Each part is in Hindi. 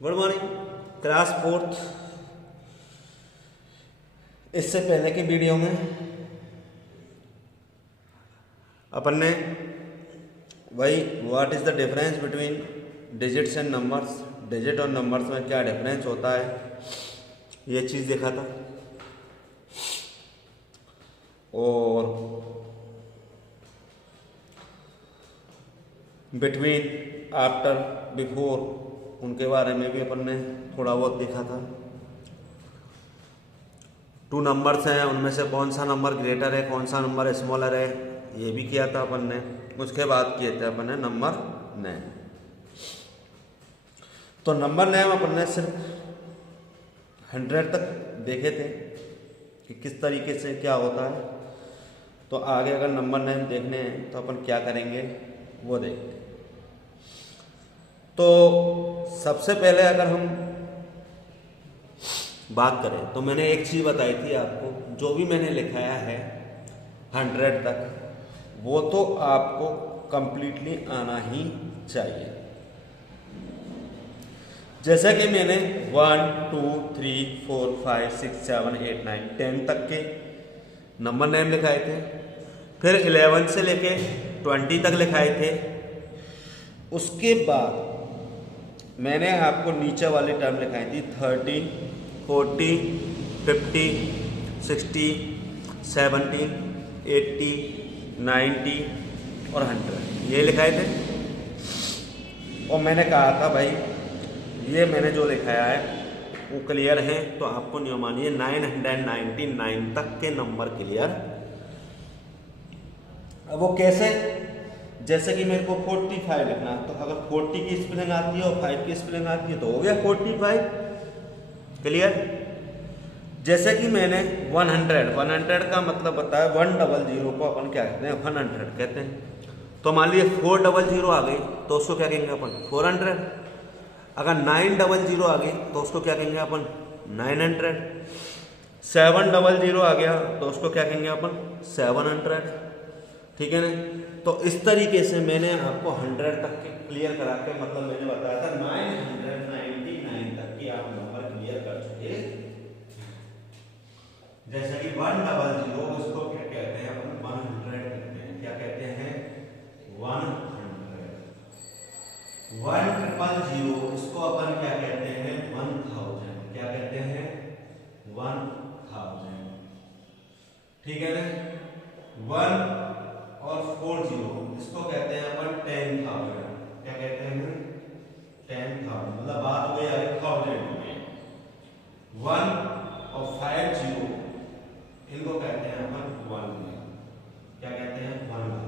Good morning class fourth. इससे पहले की वीडियो में अपन ने वही what is the difference between digits and numbers, digit और नंबर्स में क्या डिफरेंस होता है ये चीज़ देखा था। और बिटवीन, आफ्टर, बिफोर, उनके बारे में भी अपन ने थोड़ा बहुत देखा था। टू नंबर्स हैं, उनमें से कौन सा नंबर ग्रेटर है, कौन सा नंबर स्मॉलर है, ये भी किया था अपन ने। उसके बाद किए थे अपन ने नंबर नेम। तो नंबर नेम अपन ने सिर्फ 100 तक देखे थे कि किस तरीके से क्या होता है। तो आगे अगर नंबर नेम देखने हैं तो अपन क्या करेंगे वो देखते हैं। तो सबसे पहले अगर हम बात करें तो मैंने एक चीज़ बताई थी आपको, जो भी मैंने लिखाया है 100 तक वो तो आपको कंप्लीटली आना ही चाहिए। जैसा कि मैंने 1 2 3 4 5 6 7 8 9 10 तक के नंबर नेम लिखाए थे, फिर 11 से लेके 20 तक लिखाए थे। उसके बाद मैंने आपको नीचे वाली टर्म लिखाई थी 30 40 50 60 70 80 90 और 100 ये लिखाए थे। और मैंने कहा था भाई ये मैंने जो लिखाया है वो क्लियर है तो आपको नहीं मानिए 999 तक के नंबर क्लियर। अब वो कैसे, जैसे कि मेरे को 45 लिखना, तो अगर 40 की स्पेलिंग आती है और 5 की स्पेलिंग आती है तो हो गया 45 क्लियर। जैसे कि मैंने 100 का मतलब बताया, 100 को अपन क्या कहते हैं 100 कहते हैं। तो मान लीजिए 400 आ गई तो उसको क्या कहेंगे अपन 400। अगर 900 आ गई तो उसको क्या कहेंगे अपन 900। 700 आ गया तो उसको क्या कहेंगे अपन 700। ठीक है ना। तो इस तरीके से मैंने आपको 100 तक के क्लियर करा के, मतलब मैंने बताया था 999 तक की आप नंबर क्लियर कर चुके। जैसे कि 100 उसको क्या कहते हैं अपन 100 कहते हैं। क्या कहते हैं 100। 1000 इसको अपन क्या कहते हैं 1000। क्या कहते हैं 1000। ठीक है ना। 1 और 40 इसको कहते हैं अपन 10,000। क्या कहते हैं 10,000, मतलब बात हो गई 1000 में। 1 और 50 इनको कहते हैं अपन 1 लाख। क्या कहते हैं 1 लाख।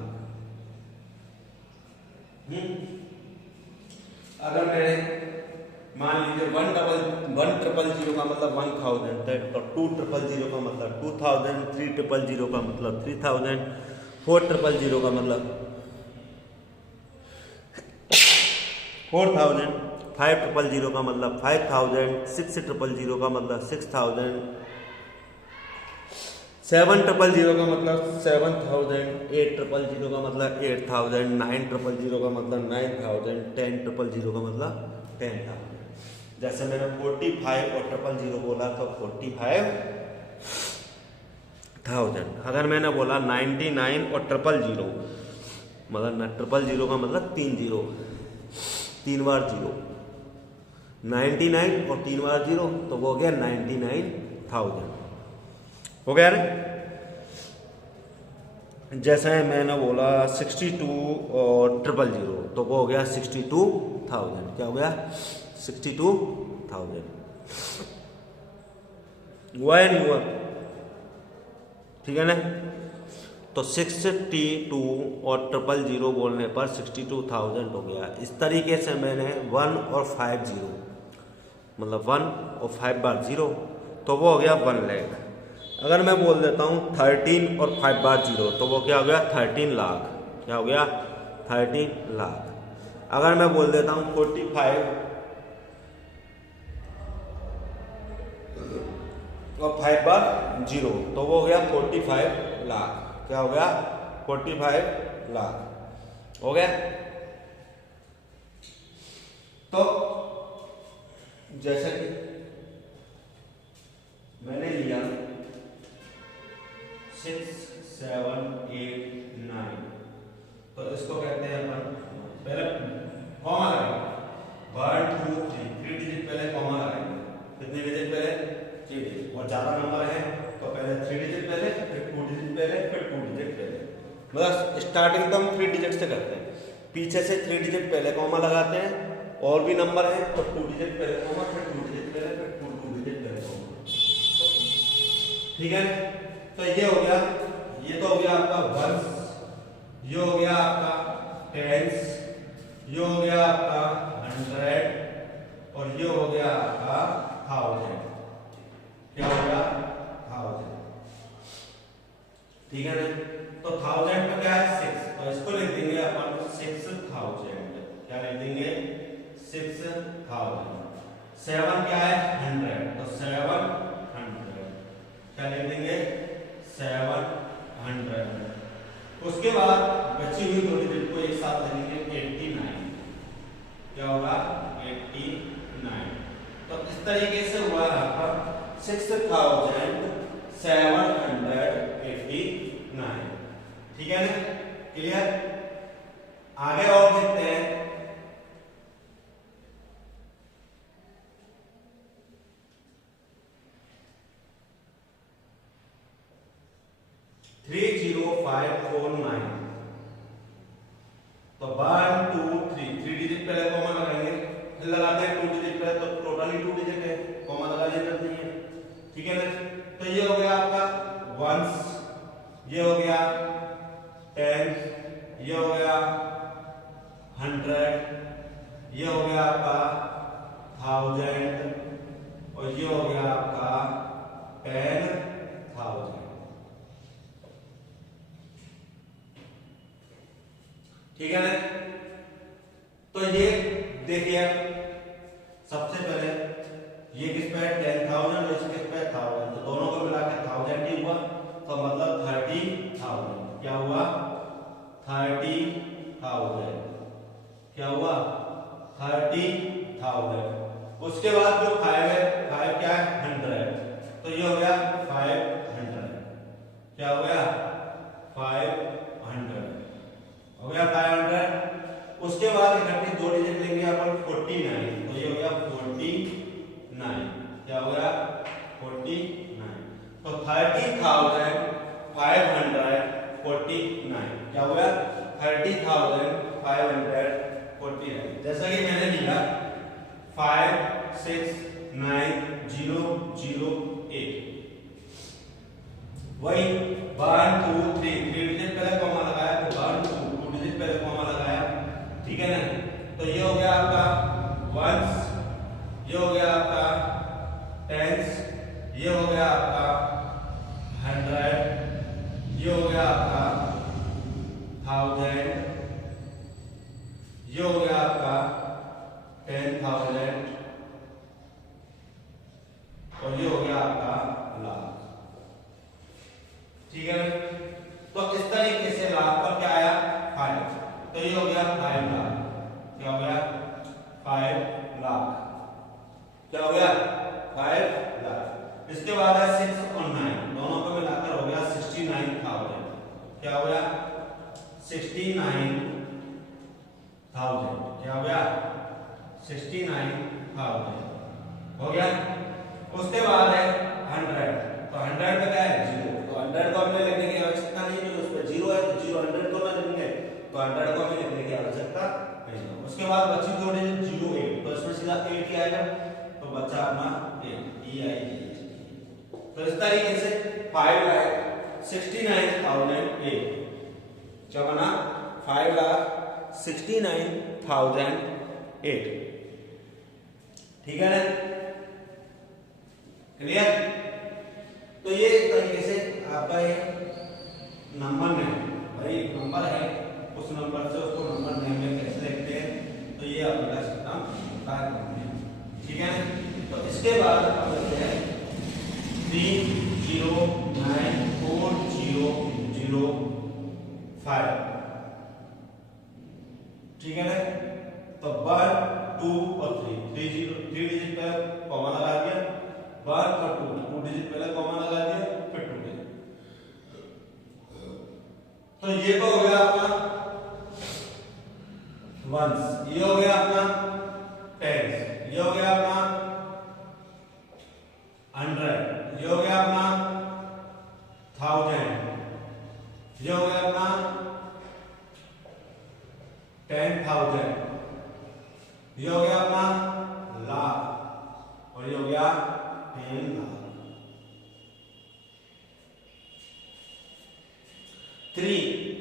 अगर मैंने मान लीजिए 1,000 का मतलब 1000, और 2,000 का मतलब 2000, 3,000 का मतलब 3000, 4,000 का मतलब 4,000, 5,000 का मतलब 5,000, 6,000 का मतलब 6,000, 7,000 का मतलब 7,000, 8,000 का मतलब 8,000, 9,000 का मतलब 9,000, 10,000 का मतलब 10,000। जैसे मैंने 45 और 000 बोला तो 45,000। अगर मैंने बोला 99 और 000 मतलब 000 का मतलब 3 0, 3 बार 0, 99 और 3 बार 0 तो वो हो गया 99,000 हो गया ना। जैसे मैंने बोला 62 और 000 तो वो हो गया 62,000। क्या हो गया 62,000। हुआ या नहीं हुआ, ठीक है ना। तो 62 और 000 बोलने पर 62,000 हो गया। इस तरीके से मैंने 1 और 50 मतलब 1 और 5 बार 0 तो वो हो गया 1 लाख। अगर मैं बोल देता हूँ 13 और 5 बार 0 तो वो क्या हो गया 13 लाख। क्या हो गया 13 लाख। अगर मैं बोल देता हूँ 45 और 5 बार 0 तो वो हो गया 45 लाख। क्या हो गया 45 लाख हो गया। तो जैसा कि मैंने लिया 6 7 8 9, तो इसको कहते हैं अपन पहले कॉमा लगाएंगे 1 2 3 डिजिट पहले कॉमा लगाएंगे। कितने डिजिट पहले? 3 डिजिट। और ज्यादा नंबर है तो पहले 3 डिजिट पहले, फिर 2 डिजिट पहले, फिर 2 डिजिट पहले। मतलब स्टार्टिंग तो हम 3 डिजिट से करते हैं, पीछे से 3 डिजिट पहले कॉमा लगाते हैं, और भी नंबर है तो 2 डिजिट पहले कॉमा, फिर 2 डिजिट पहले, फिर 2 डिजिट पहले कॉमा। ठीक है, तो ये हो गया, ये तो हो गया आपका वंस, ये हो गया आपका टेंस, ये हो गया आपका 100, और ये हो गया आपका 1000। क्या हो गया? 1000। ठीक है ना? तो 1000 में क्या है? 6, तो इसको लिख देंगे अपन 6000। क्या लिख देंगे? 6000। 7 क्या है? 100, तो 700। क्या लिख देंगे? 700। उसके बाद बची हुई दो डिजिट को एक साथ लिखेंगे 89। क्या होगा? 89। तो इस तरीके से हुआ आपका 6789। ठीक है ना? क्लियर? आगे और देखते हैं। थ्री 549। तो 1 2 3 डिजिट पहले कॉमा लगाएंगे, फिर लगाते हैं 2 डिजिट पहले, तो टोटली 2 डिजिट है, कॉमा लगा लेना चाहिए। ठीक है ना? तो ये हो गया आपका वंस, ये हो गया 10, ये हो गया 100, ये हो गया आपका 1000, और ये हो गया आपका 10,000। ठीक है ना? तो ये देखिए, सबसे पहले ये किस पे है? 10,000, और इसके पे 1000, तो दोनों को मिला के 1000 ही हुआ, तो मतलब 30,000। क्या हुआ? 30,000। क्या हुआ? 30,000। उसके बाद जो 5 है, 5 क्या है? 100, तो ये हो गया 500। क्या हो गया? 500 हो गया 500। उसके बाद इकट्ठे दो डिजिट लेंगे अपन 49, तो ये हो गया 49। क्या हो गया? 49। तो 30,549। क्या हो गया? 30,549। जैसा कि मैंने लिखा 569,008, वही 1 2 3 डिजिट पहले कॉमा लगाया, तो 1 2 डिजिट पहले कॉमा लगाया। ठीक है ना? तो ये हो गया आपका वंस, ये हो गया आपका टेंस, ये हो गया आपका 100, ये हो गया आपका 1000, ये हो गया आपका 10,000, और ये हो गया आपका लाख। ठीक है? तो इस तरीके से लाख पर क्या आया? 5। तो ये हो गया 5 लाख। क्या हो गया? 5 लाख। क्या हो गया? 5 लाख। इसके बाद है 6 और 9, दोनों को मिलाकर हो गया 69,000। क्या हो गया? 69,000। क्या हो गया? 69,000 हो गया। उसके बाद है 100, तो 100 पे क्या है? 0, तो 100 को हमें लिखने की आवश्यकता नहीं, क्योंकि उस पे 0 है, तो 0 100 को ना लिखेंगे, तो 100 को हमें लिखने की आवश्यकता नहीं है। उसके बाद बची दो डिजिट 08, तो इसमें सीधा 8 ही आएगा, तो बचा अपना 8 EIGHT। तो इस तरीके से 5,69,008 क्या बना? 5,69,008। ठीक है ना? क्लियर? तो ये इस तरीके से आपका ये नंबर नेम, भाई नंबर है, उस नंबर से उसको नंबर नेम में कैसे लिखते हैं, तो ये आपका सिस्टम कार्य करते हैं। ठीक है? तो इसके बाद हम करते हैं 3094005। ठीक है ना? तो 1 2 और 3 डिजिट डिजिट पहले कॉमा लगा दिया, 1 और 2 डिजिट पहले कॉमा लगा दिया, फिर 2 डिजिट। तो ये तो हो गया अपना वंस, ये हो गया अपना टेंस, ये हो गया अपना 100, ये हो गया अपना 1000, ये हो गया अपना 10,000, ये हो गया अपना लाख, और ये हो गया 10 लाख।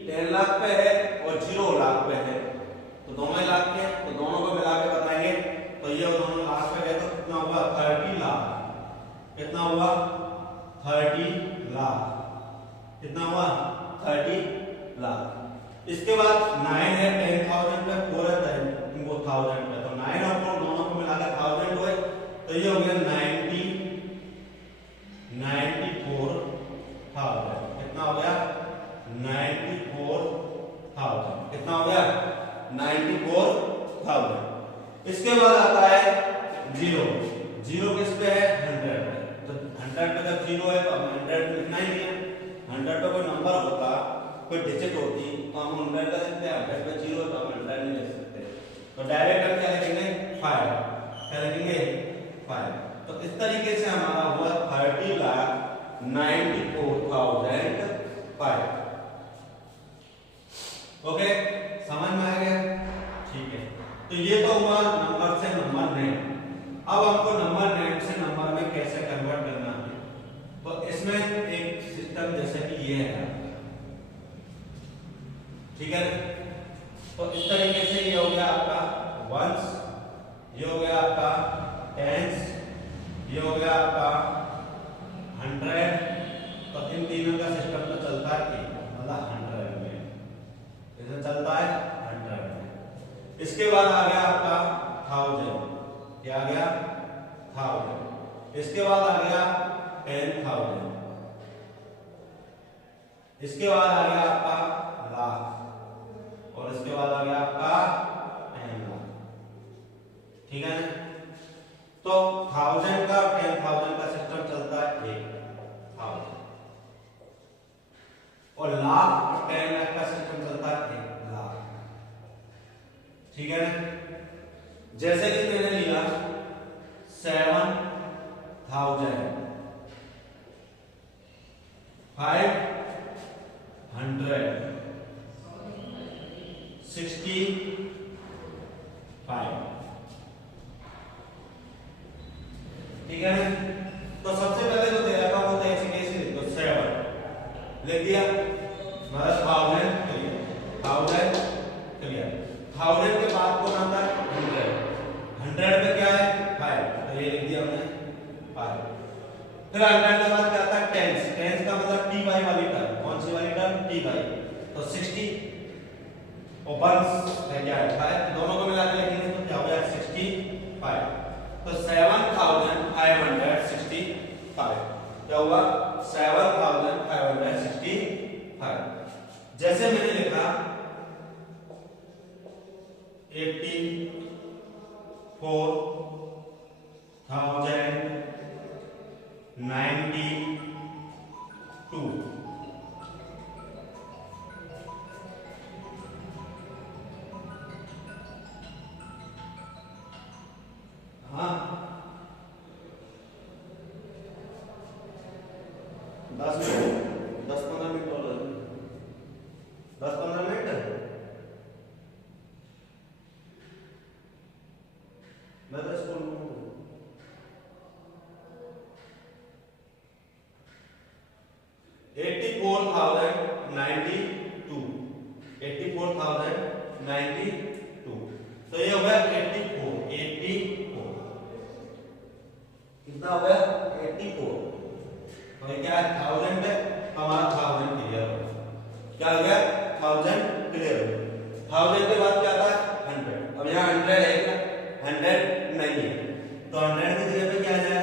10 लाख पे है और 0 लाख पे है, तो दोनों ही लाख के हैं, तो दोनों को मिला के बताएंगे। तो ये दोनों लाख पे है तो कितना हुआ 30 लाख, कितना हुआ 30 लाख, कितना हुआ 30 लाख। इसके बाद 9 है 10,000 पे, 4 है 10,000 पे, तो 9 और 4 दोनों को मिला के 1000 हुए, तो ये हो गया 94,000, कितना हो गया 94,000, कितना हो गया 94,000। इसके बाद आता है 0, 0 किस पे है 100 पे, तो 100 पे जब 0 है तो हम 100 लिखना ही नहीं है। 100 पे कोई नंबर होता, कोई डिजिट होती तो हम 100 का लिखते हैं, 100 पे 0 तो हम 100 नहीं लिख सकते, तो डायरेक्ट हम क्या लिखेंगे 5, क्या लिखेंगे 5। तो इस तरीके से हमारा हुआ 30,94,005। ओके, समझ में आ गया? ठीक है, तो ये तो हुआ नंबर से नंबर नेम। अब हमको नंबर नेम से नंबर में कैसे कन्वर्ट करना है, तो इसमें एक सिस्टम जैसे कि ये है, ठीक है। तो इस तरीके से ये हो गया आपका वंस, ये हो गया आपका टेंस, ये हो गया आपका 100, तो इन तीनों का सिस्टम तो चलता है मतलब 100 में, इसे चलता है 100 में। इसके बाद आ गया आपका 1000, क्या आ गया 1000। इसके बाद आ गया 10,000, इसके बाद आ गया आपका लाख, और इसके बाद आ गया आपका 10 लाख, ठीक है ना। तो 1000 का 10,000 का सिस्टम चलता है 1,000, और लाख और 10 लाख का सिस्टम चलता है 1 लाख, ठीक है ना। जैसे कि मैंने लिया 7,000, 500, 65, ठीक है। तो सबसे पहले तो दे रखा होता है ऐसे कैसे लिखो 7 लिख दिया, मतलब 1000 क्लियर, 1000 क्लियर। 1000 के बाद कौन आता है 100, 100 पे क्या है 5, तो ये लिख दिया हमने 5। फिर 100 के बाद क्या आता है 10, 10 का मतलब टी बाई वाली टर्म, कौन सी वाली टर्म टी बाई, तो 60 और 1 है क्या है 5, दोनों को मिला के लिखेंगे तो क्या हो गया 65। तो 7,565 क्या हुआ 7,565। जैसे मैंने लिखा 84,092, हाँ 10-15 मिनट और 10-15 मिनट मैं तो स्कूल में हूँ। 84,092, 84,092, तो ये हो गया 84, कितना हो गया 84, तो ये क्या है 1000 है, हमारा 1000 क्लियर हो गया, क्या हो गया 1000 क्लियर हो गया। 1000 के बाद क्या आता है 100, अब यहाँ 100 है क्या 100 नहीं है, तो 100 की जगह पे क्या आ जाएगा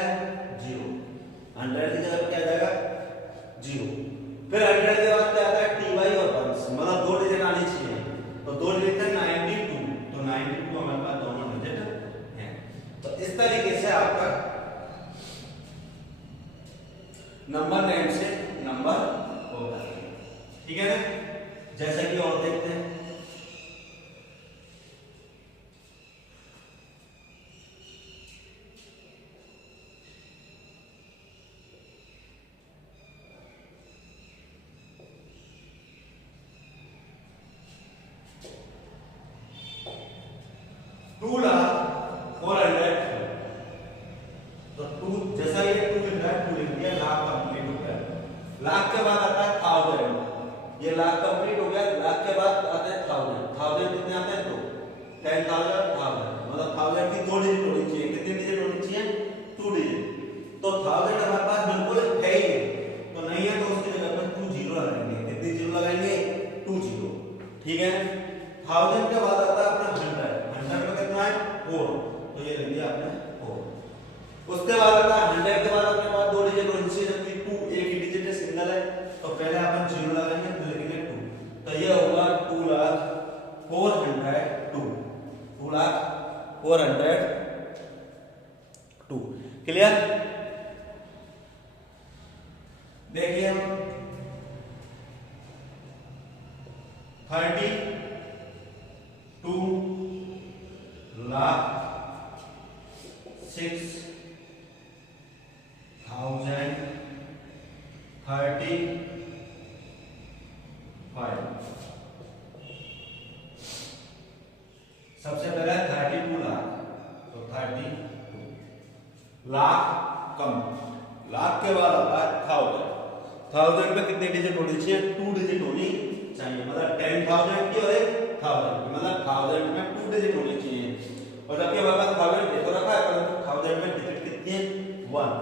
0, 100 की जगह पे क्या आ जाएगा 0। फिर 100 के बाद क्या आता है टी वाई और 1, मतलब 2 डिजिट आनी चाहिए, तो 2 डिजिट है 92, तो 92 हमारे पास दोनों डिजिट हैं। तो इस तरीके से आपका नंबर नेम से नंबर होता है, ठीक है ना। जैसा कि और देखते हैं, टू लाख 400, तो टू जैसा ये टू लिख रहा है, टू लिख दिया, लाख कंप्लीट हो गया। लाख के बाद आता है 1000, ये लाख कंप्लीट हो गया। लाख के बाद आता है 1000, 1000 कितने आते हैं? 2, 10,000 मतलब 1000 की 2 डिजिट होनी चाहिए। कितनी डिजिट होनी चाहिए? 2 डिजिट। तो 1000 हमारे पास बिल्कुल है ही नहीं, तो नहीं है तो उसकी जगह पर 2 जीरो लगाएंगे। कितनी जीरो लगाएंगे? 2 जीरो, ठीक है। 1000 के बाद आता है अपना 100, 100 में कितना है? 4, तो ये लिख दिया आपने 4। उसके बाद आता है 100 के बाद अपने पास 2 डिजिट होनी चाहिए, जबकि 2 एक ही डिजिट है, सिंगल है, तो पहले अपन जीरो लगाएंगे, फिर लिखेंगे 2, तो ये होगा 2,04,200, 2,04,200। क्लियर? देखिए 32,06,035। सबसे पहले 32 लाख, तो 32 लाख कम। लाख के बाद आता है 1000, 1000 में कितनी डिजिट होनी चाहिए? 2 डिजिट होनी चाहिए, मतलब 10,000 की और 1,000 की, मतलब 1000 में 2 डिजिट होनी चाहिए। और जबकि हमारे पास 1000 देखो रखा है, परंतु 1000 में डिजिट कितनी है? 1,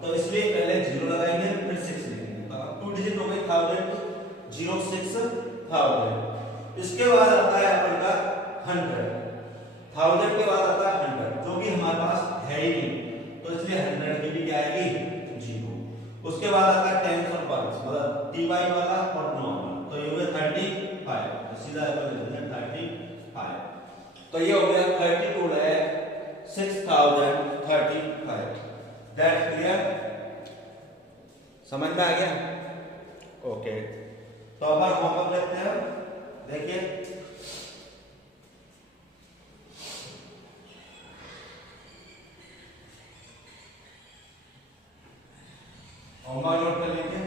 तो इसलिए पहले जीरो लगाएंगे, फिर 6 लिखेंगे। तो अब 2 डिजिट हो गई 1000 की, 06,000। इसके बाद आता है अपन का 100, 1000 के बाद आता है 100, जो कि हमारे पास है ही नहीं, तो इसलिए 100 की भी क्या आएगी? 0। उसके बाद आता है 10 और 5, मतलब टी वाई वाला और नॉर्मल, तो ये हो गया 35, तो सीधा अपन लिख देंगे 35। तो ये हो गया 32,06,035। That clear? समझ में आ गया? ओके, तो अब होमवर्क लेते हैं। देखिए होमवर्क नोट कर लीजिए।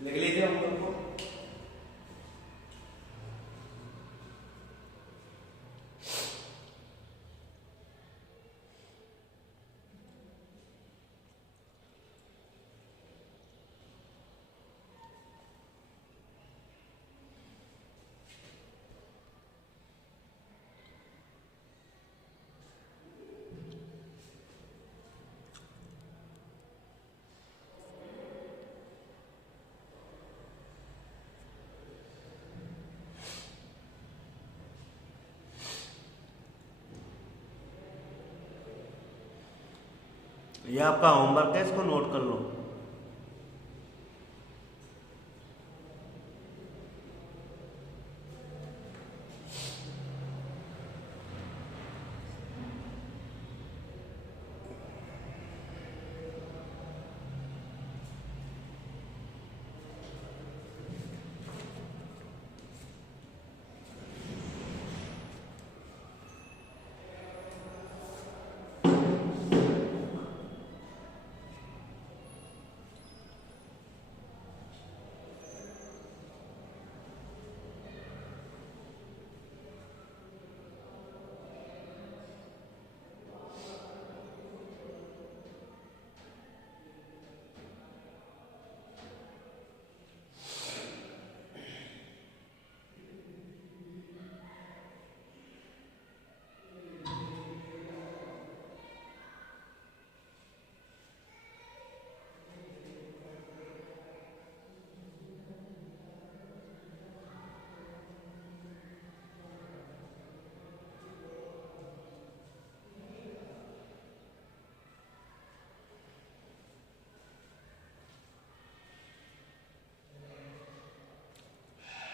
लिख लीजिए हम लोग को। ये आपका होमवर्क है, इसको नोट कर लो।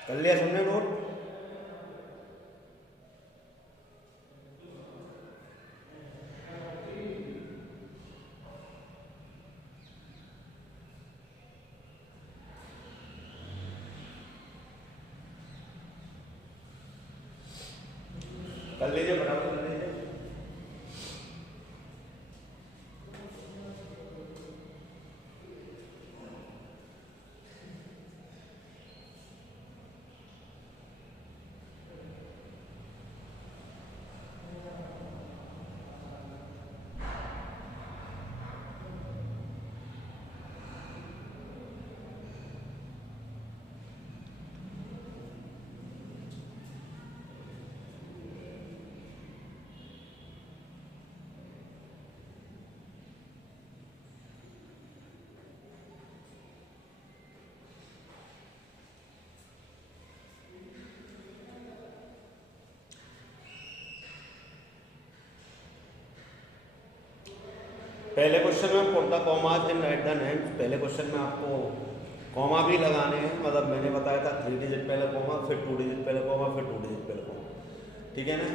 कर लिया सबने नोट? कर लीजिए, बराबर कर लीजिए। पहले क्वेश्चन में put the commas and right the names. पहले क्वेश्चन में आपको कॉमा भी लगाने हैं, मतलब मैंने बताया था 3 डिजिट पहले कॉमा, फिर 2 डिजिट पहले कॉमा, फिर 2 डिजिट पहले कॉमा, ठीक है ना।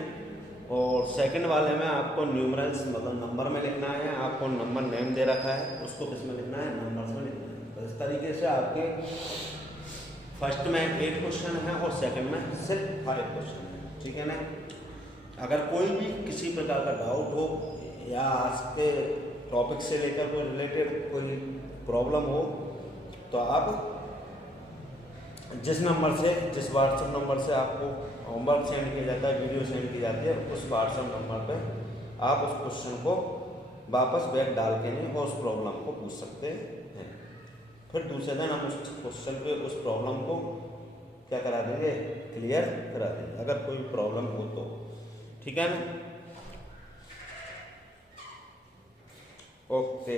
और सेकंड वाले में आपको न्यूमरल्स मतलब नंबर में लिखना है, आपको नंबर नेम दे रखा है, उसको किस में लिखना है, नंबर्स में लिखना है। तो इस तरीके से आपके फर्स्ट में 8 क्वेश्चन है और सेकंड में सिर्फ 5 क्वेश्चन है, ठीक है ना। अगर कोई भी किसी प्रकार का डाउट हो या आज के टॉपिक से लेकर कोई रिलेटेड कोई प्रॉब्लम हो, तो आप जिस नंबर से, जिस व्हाट्सएप नंबर से आपको होमवर्क सेंड किया जाता है, वीडियो सेंड की जाती है, उस व्हाट्सएप नंबर पे आप उस क्वेश्चन को वापस बैक डाल के नहीं और उस प्रॉब्लम को पूछ सकते हैं। फिर दूसरे दिन हम उस क्वेश्चन पे उस प्रॉब्लम को क्या करा देंगे, क्लियर करा देंगे, अगर कोई प्रॉब्लम हो तो, ठीक है ना। ओके।